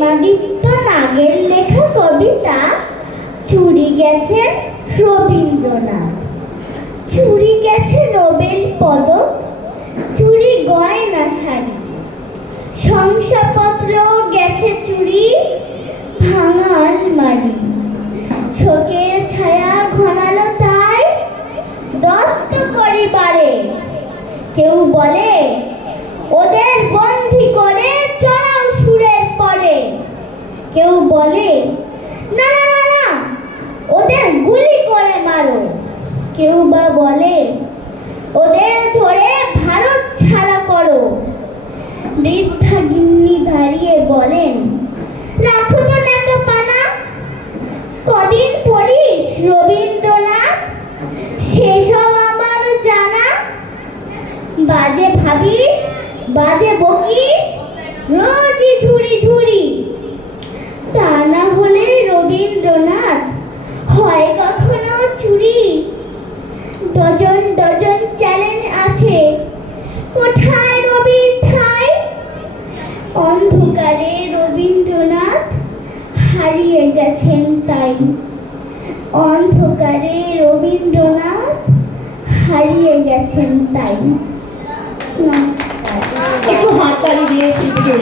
প্রেমাদিত্য নাগের লেখা কবিতা চুরি গেছেন রবীন্দ্রনাথ। চুরি গেছে নোবেল পদক, চুরি গয়না শাড়ি, শংসাপত্র গেছে চুরি, ভাঙা আলমারি। শোকের ছায়া ঘনালো তাই দত্ত করিবারে। কেউ বলে ওদের বন্দী করে চড়াও সুরের পরে। কেউ বলে না না না না, ওদের গুলি করে মারো। কেউ বা বলে ওদের ধরে ভারত ছাড়া করো। বৃদ্ধা গিন্নি দাঁড়িয়ে বলেন রাখো তো নাতো পানা। কদিন পড়িস রবীন্দ্রনাথ, সেসব আমার জানা। বাজে ভাবিস, বাজে বকিস, রোজই ঝুড়ি ঝুড়ি। তা না হলে রবীন্দ্রনাথ হয় কখনো চুরি। ডজন ডজন চ্যালেঞ্জ আছে, কোথায় রবির ঠাই? অন্ধকারে রবীন্দ্রনাথ হারিয়ে গেছেন তাই। অন্ধকারে রবীন্দ্রনাথ হারিয়ে গেছেন তাই। একটু হাততালি দিয়ে